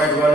1.1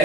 x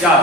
4۔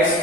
x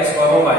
x y،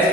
x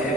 6،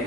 x،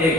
1،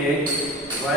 1، y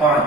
5،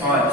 5،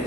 x،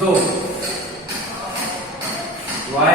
2، y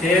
6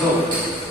2،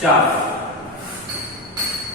4،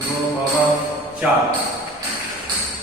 2,4۔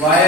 y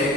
x،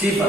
0۔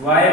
y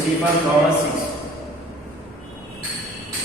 0,6،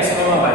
x y،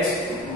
x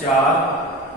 4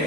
x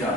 4،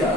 4،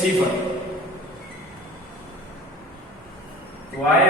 0، y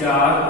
4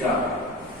4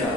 4،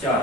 4،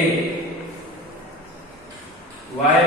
1، y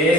1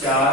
4،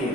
3،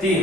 3،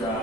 4،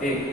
1،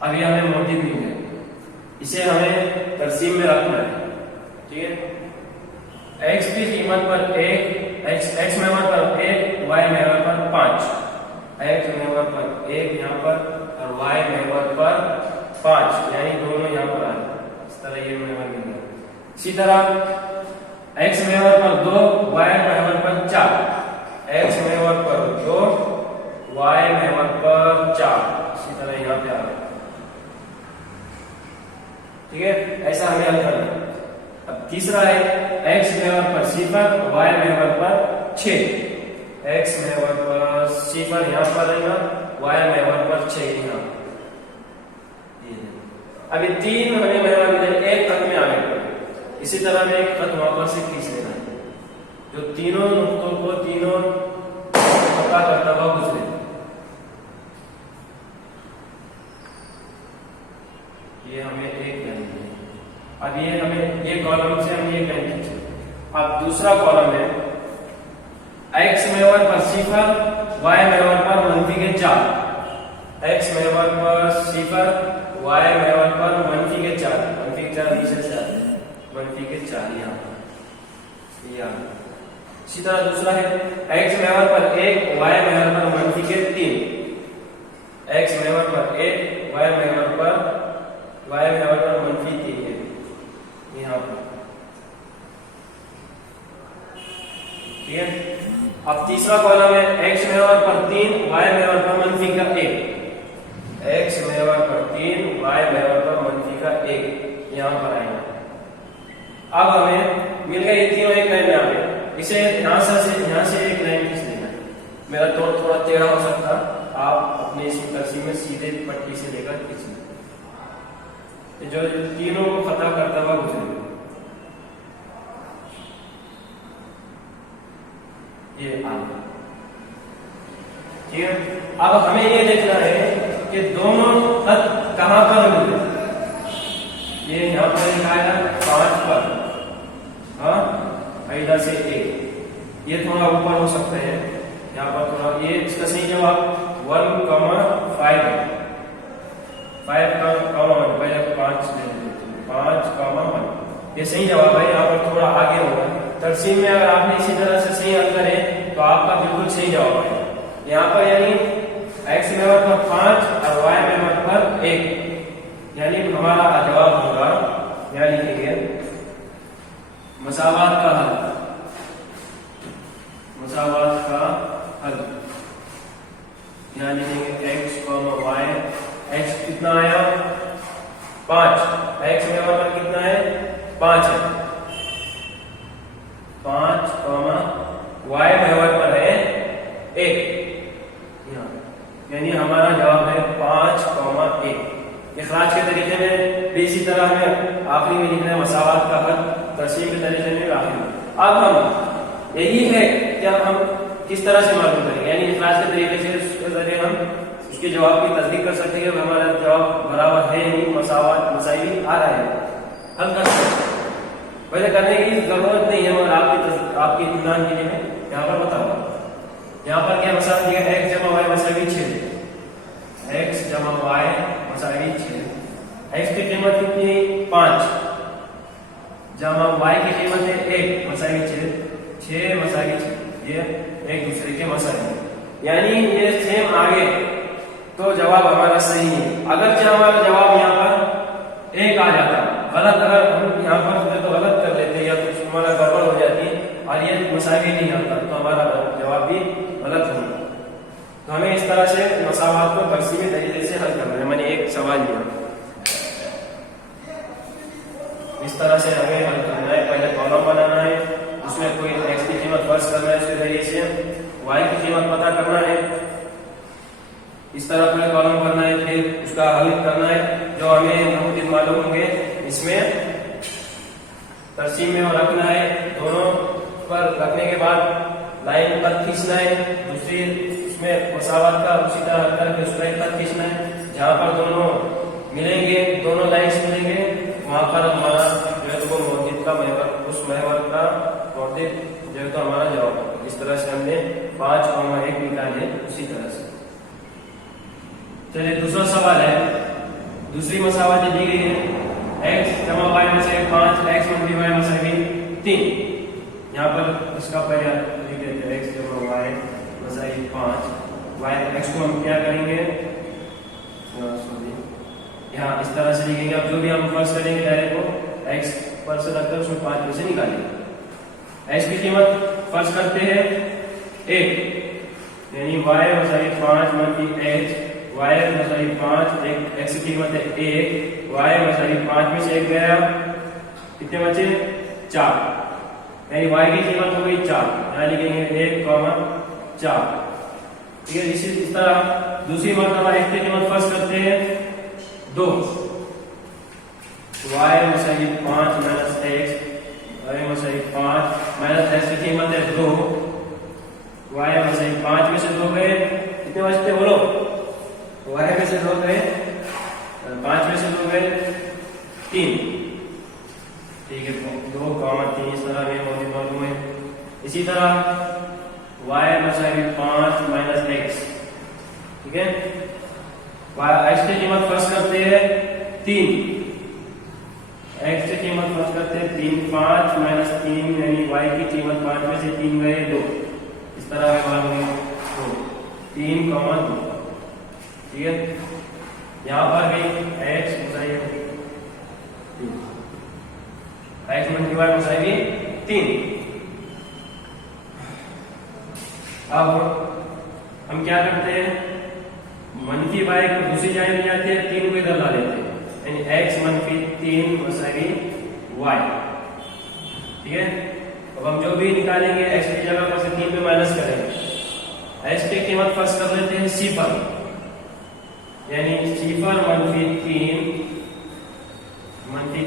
अभी हमें motive मिल गया, इसे हमें तरसीम में रखना है, ठीक है। x की कीमत पर 1, x मेवर पर 1, y मेवर पर 5, x मेवर पर 1 यहाँ पर और y मेवर पर 5, यानी दोनों यहाँ पर आ गए, इस तरह ये मेवर मिल गया। इसी तरह x मेवर पर 2, y मेवर पर 4, x मेवर पर 2, y मेवर पर 4, इसी तरह यहाँ पे आ गया, ठीक है। ऐसा हमें हल करना है। अब तीसरा है x मेवर पर 0, y मेवर पर 6, x मेवर पर 0 यहाँ पर रहेगा, y मेवर पर 6 यहाँ। अब ये तीन हमें मेवर मिले, एक खत में आगे बढ़े, इसी तरह में एक खत वहां पर से खींच लेना है जो तीनों नुक्तों को तीनों पता करता हुआ गुजरे। ये हमें एक लाइन है। अब ये हमें ये कॉलम से हम ये लाइन खींचे। अब दूसरा कॉलम है x मेवर पर 0, y मेवर पर -4, x मेवर पर 0, y मेवर पर -4, -4 नीचे से आते हैं, -4 यहाँ पर। इसी तरह दूसरा है x मेवर पर 1, y मेवर पर -3, x मेवर पर 1, y मेवर पर -3 है यहाँ पर, ठीक है। अब तीसरा कॉलम है x मेवर पर 3, y मेवर पर -1, x मेवर पर 3, y मेवर पर -1 यहाँ पर आएगा। अब हमें मिल गए ये तीनों एक लाइन में आ गए, इसे यहाँ से एक लाइन खींच देना है। मेरा थोड़ा टेढ़ा हो सकता, आप अपने इसी तरसीम में सीधे पट्टी से लेकर खींचना, जो तीनों को खता करता हुआ गुजरेगा। ये आगे, ठीक है। अब हमें ये देखना है कि दोनों खत कहां पर मिले। ये यहाँ पर लिखा है 5 पर, हाँ, इधर से 1, ये थोड़ा ऊपर हो सकते हैं, यहाँ पर थोड़ा, ये इसका सही जवाब 1, 5, 5 का कॉमा 1, पहले 5 ले लेते हैं, 5, 1, ये सही जवाब है। यहाँ पर थोड़ा आगे होगा तरसीम में, अगर आपने इसी तरह से सही हल करे तो आपका बिल्कुल सही जवाब है। यहाँ पर यानी x मेवर पर 5 और y मेवर पर 1, यानी हमारा जवाब होगा, यहाँ लिखेंगे मसावात का हल, मसावात का हल, यहाँ लिखेंगे x, y, x कितना आया 5, x मेवर पर कितना है 5 है, 5, y मेवर पर है 1, यानी हमारा जवाब है 5, 1। इखराज के तरीके में भी इसी तरह हमें आखिरी में लिखना है मसावात का हल, तरसीम के तरीके में आखिरी में। अब हम यही है कि हम किस तरह से मालूम करेंगे, यानी इखराज के तरीके से उसके जरिए हम उसके जवाब की तस्दीक कर सकते हैं कि हमारा जवाब बराबर है नहीं, मसावात मसाइल आ रहा है, हल कर सकते हैं। वैसे करने की जरूरत नहीं है, मगर आपकी इत्मीनान के लिए मैं यहाँ पर बताऊंगा। यहाँ पर क्या मसाला दिया है, x जमा y मसावी 6, x जमा y मसावी 6, x की कीमत कितनी है 5, जमा y की कीमत है 1 मसावी 6 मसावी 6, ये एक दूसरे के मसाले, यानी ये सेम आगे, तो जवाब हमारा सही है। अगरचे हमारा जवाब यहाँ पर 1 आ जाता, गलत अगर हम यहाँ पर तो गलत कर लेते या कुछ हमारा गड़बड़ हो जाती और ये मसावी नहीं आता, तो हमारा जवाब भी गलत होगा। तो हमें इस तरह से मसावात को तरसीमी तरीके से हल करना है। मैंने एक सवाल लिया, इस तरह से हमें हल करना है। पहले कॉलम बनाना है, उसमें कोई x की कीमत फर्ज करना है, उसके जरिए से y की कीमत पता करना है, इस तरह पूरे कॉलम करना है, फिर उसका हल करना है जो हमें मुमकिन मालूम होंगे, इसमें तरसीम में रखना है। दोनों पर रखने के बाद लाइन पर खींचना है, दूसरी इसमें मसावत का उसी तरह करके उस लाइन पर खींचना है। जहां पर दोनों मिलेंगे, दोनों लाइन्स मिलेंगे, वहां पर हमारा जो है वो मौजूद का महवर, उस महवर का मौजूद जो है तो हमारा जवाब है। इस तरह से हमने 5,1 निकाले, उसी तरह से। चलिए दूसरा सवाल है, दूसरी मसावत दी गई है x जमा y मसावी 5, x मंफी y मसावी 3। यहाँ पर इसका पहले लिख देते हैं x जमा y मसावी 5, y x को हम क्या करेंगे, सॉरी यहाँ इस तरह से लिखेंगे। अब जो भी हम फर्स्ट करेंगे डायरेक्ट को x पर से रखकर उसमें 5 में से निकालेंगे। x की कीमत फर्स्ट करते हैं 1, यानी y मसावी 5 मंफी h, y मसावी 5, एक x की कीमत है 1, y मसावी 5 में से 1 गया, कितने बचे 4, यानी y की कीमत हो गई 4, यहाँ लिखेंगे 1, 4। ठीक है, इस तरह दूसरी मर्तबा x की कीमत फर्स्ट करते हैं 2, y मसावी 5 minus x, y मसावी 5 minus x की कीमत है 2, y मसावी 5 में से 2 गए, कितने बचते बोलो, y में से 2 गए, 5 में से 2 गए 3। ठीक है, 2, 3 इस तरह में मौजूद मालूम है। इसी तरह y मसावी 5 माइनस x, ठीक है, x की कीमत फर्स्ट करते हैं 3, x की कीमत फर्स्ट करते हैं 3, 5 माइनस 3, यानी y की कीमत 5 में से 3 गए 2, इस तरह में मालूम है 2, 3, 2। ठीक है, यहाँ पर भी x मसावी 3, x मंफी y मसावी 3। अब हम क्या करते हैं, मंफी y को दूसरी जाए ले जाते हैं, 3 को इधर ला लेते हैं, यानी x मंफी 3 मसावी y। ठीक है, अब हम जो भी निकालेंगे x की जगह पर से 3 पे माइनस करेंगे। x की कीमत फर्स्ट कर लेते हैं 0, यानी 0 मंफी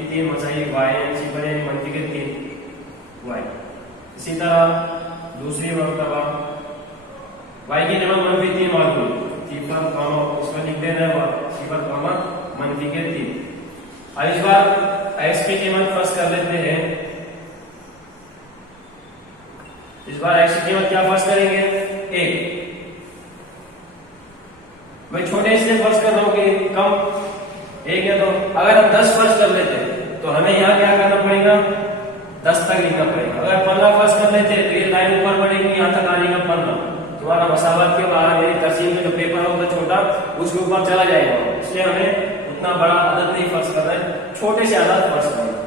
3 मसावी y, यानी 0 यानी मंफी के 3 y। इसी तरह दूसरी मर्तबा y की जगह मंफी 3 मालूम, 0, इसमें लिख देना है 0, मंफी के 3। अब इस बार x की कीमत फर्स्ट कर लेते हैं, इस बार x की कीमत क्या फर्स्ट करेंगे 1। मैं छोटे से फर्स्ट कर रहा हूं कि कम 1 है, तो अगर हम 10 फर्स्ट कर लेते हैं तो हमें यहाँ क्या करना पड़ेगा, 10 तक लिखना पड़ेगा। अगर 15 फर्स्ट कर लेते हैं तो ये लाइन ऊपर बढ़ेगी, यहाँ तक आने का 15, तुम्हारा मसावत के बाहर यानी तरसीम में जो पेपर होगा छोटा उसके ऊपर चला जाएगा, इसलिए हमें उतना बड़ा अदद नहीं फर्स्ट कर रहा है, छोटे से अदद फर्स्ट करना है।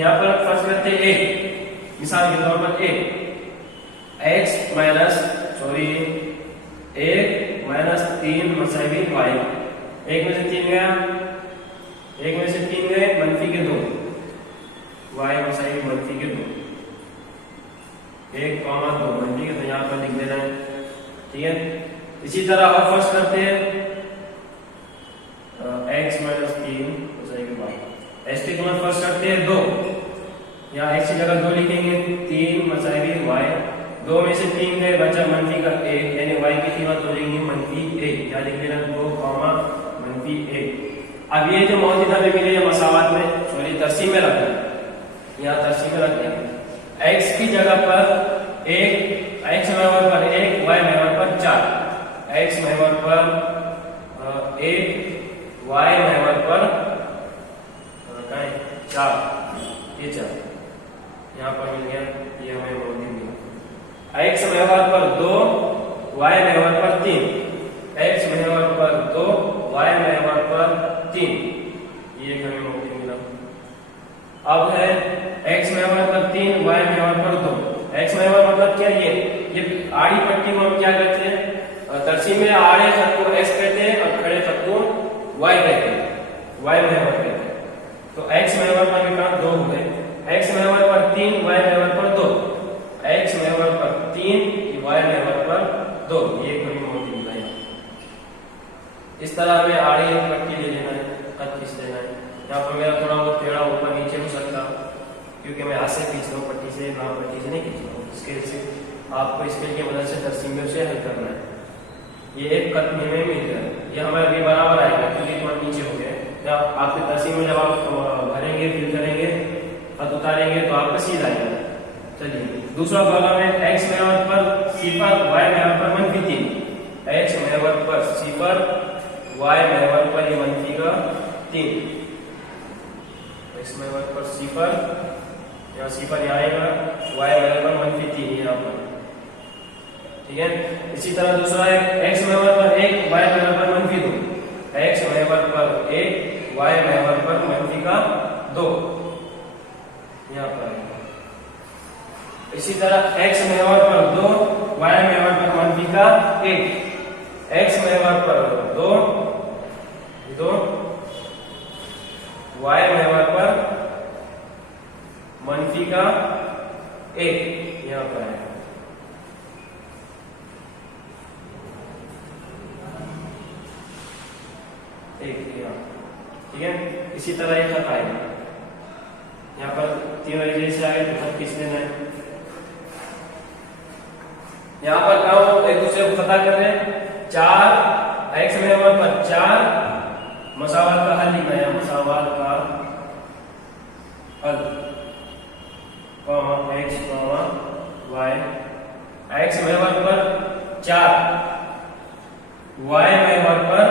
यहाँ पर फर्स्ट करते हैं 1, मिसाल के तौर पर 1 माइनस 3 मसावी y, 1 में से 3 गया, 1 में से 3 गए मंफी के 2, y मसावी मंफी के 2, 1, 2 मंफी के, तो यहाँ पर लिख देना है। ठीक है, इसी तरह और फर्स्ट करते हैं x माइनस 3 मसावी y, x की कीमत फर्स्ट करते हैं 2, यहाँ x की जगह 2 लिखेंगे, 3 मसावी y, 2 में से 3 गए, बचा मंफी का 1, यानी y की कीमत हो जाएगी मंफी 1, यहाँ लिख देना 2, मंफी 1। अब ये जो मौजूद हमें मिले मसावत में, सॉरी तरसीम में रखना, यहाँ तरसीम में रखना, x की जगह पर 1, x महवर पर 1, y महवर पर 4, x महवर पर 1, y महवर पर 4, ये 4 यहाँ पर मिल गया, ये हमें मौजूद मिला। x महवर पर 2, y महवर पर 3, x महवर पर 2, y महवर पर 3, ये हमें मौजूद मिला। अब है x महवर पर 3, y महवर पर 2, x महवर मतलब क्या, ये आड़ी पट्टी को हम क्या कहते हैं, तरसीम में आड़े खत को x कहते हैं और खड़े खत को y कहते हैं, y महवर कहते हैं। तो x महवर पर कितना 2 हो गए, x महवर पर 3, y महवर पर 2, x महवर पर 3, y महवर पर 2, ये कभी मौजूद मिला है। इस तरह में आड़े पट्टी ले लेना है, खत खींच लेना है। यहाँ पर मेरा थोड़ा बहुत टेढ़ा ऊपर नीचे हो सकता, क्योंकि मैं हाथ से खींच रहा हूँ, पट्टी से ना, पट्टी से नहीं खींच रहा हूँ। स्केल से आपको स्केल की मदद से तरसीम में से हल करना है। ये एक कट में मिल गया, ये हमारे अभी बराबर आएगा क्योंकि थोड़ा नीचे हो गया। जब आपके तरसीम में जब आप भरेंगे, फिल करेंगे, खत उतारेंगे तो आपका सीधा आएगा। चलिए दूसरा प्रॉब्लम है, x महवर पर 0, y महवर पर -3, x महवर पर 0, y महवर पर ये मंफी का 3, x महवर पर सिफर, यहाँ सिफर यहाँ आएगा, y महवर पर मंफी 3 यहाँ पर, ठीक है। इसी तरह दूसरा है x महवर पर 1, y महवर पर मंफी 2, x महवर पर 1, y महवर पर मंफी का 2 यहाँ पर है। इसी तरह x महवर पर 2, y महवर पर मंफी का 1, x महवर पर 2, y महवर पर मंफी का 1 यहाँ पर है। ठीक है। इसी तरह ये खत आएगा, यहाँ पर 3 जैसे आगे तो खत खींच लेना है। यहाँ पर काम एक दूसरे को पता कर रहे हैं, 4 x महवर पर 4 मसावाल का हल लिखना है, मसावाल का हल x y, x महवर पर 4, y महवर पर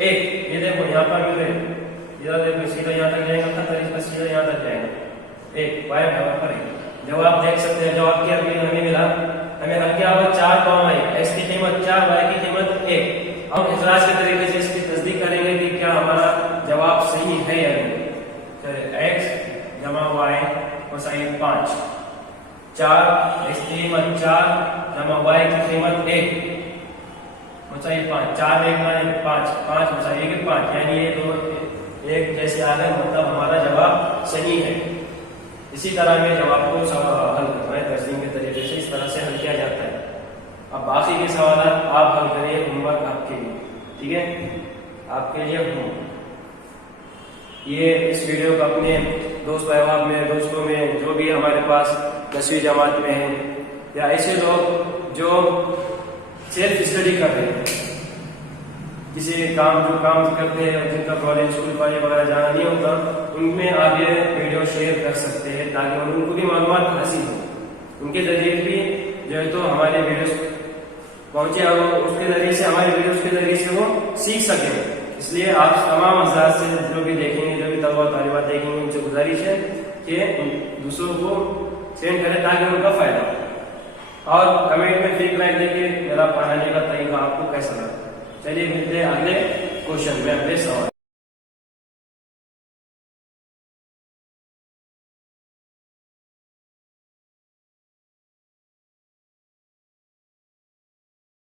1, ये देखो यहाँ पर मिल रहे, इधर देखो सीधा यहाँ तक जाएगा खत, इसका सीधा यहाँ तक जाएगा 1, y महवर पर 1। जवाब देख सकते हैं, जवाब क्या हमें मिला, हमें हल क्या हुआ 4, x की कीमत 4, y की कीमत 1। हम इजराज के तरीके से इसकी तस्दीक करेंगे कि क्या हमारा जवाब सही है या नहीं। चलिए x जमा y कोसाइन 5, 4 x की कीमत 4 जमा y की कीमत 1 कोसाइन 5, 4 1 5, 5 कोसाइन 1 5, यानी ये दो एक जैसे आ गए, मतलब हमारा जवाब सही है। इसी तरह में जवाब को हल करना है तस्दीक के तरीके से, इस तरह से हल किया जाता है। अब बाकी के सवाल आप हल करिए, होमवर्क आपके लिए, ठीक है, आपके लिए होमवर्क। ये इस वीडियो को अपने दोस्त अहबाब में, दोस्तों में, जो भी हमारे पास 10वीं जमात में हैं या ऐसे लोग जो सेल्फ स्टडी कर रहे हैं, किसी काम करते हैं, जिनका कॉलेज स्कूल कॉलेज वगैरह जाना नहीं होता, उनमें आप ये वीडियो शेयर कर सकते हैं ताकि उनको भी मालूमात हासिल हो, उनके जरिए भी जो है तो हमारे वीडियोस पहुंचे और उसके जरिए से हमारे वीडियोस के जरिए से वो सीख सकें। इसलिए आप तमाम हज़रात से जो भी देखेंगे, जो भी तलबा तालिबात देखेंगे, उनसे गुजारिश है कि दूसरों को सेंड करें ताकि उनका फायदा हो, और कमेंट में फीडबैक देके मेरा पढ़ाने का तरीका आपको कैसा लगा। चलिए मिलते हैं अगले क्वेश्चन में, अगले सवाल।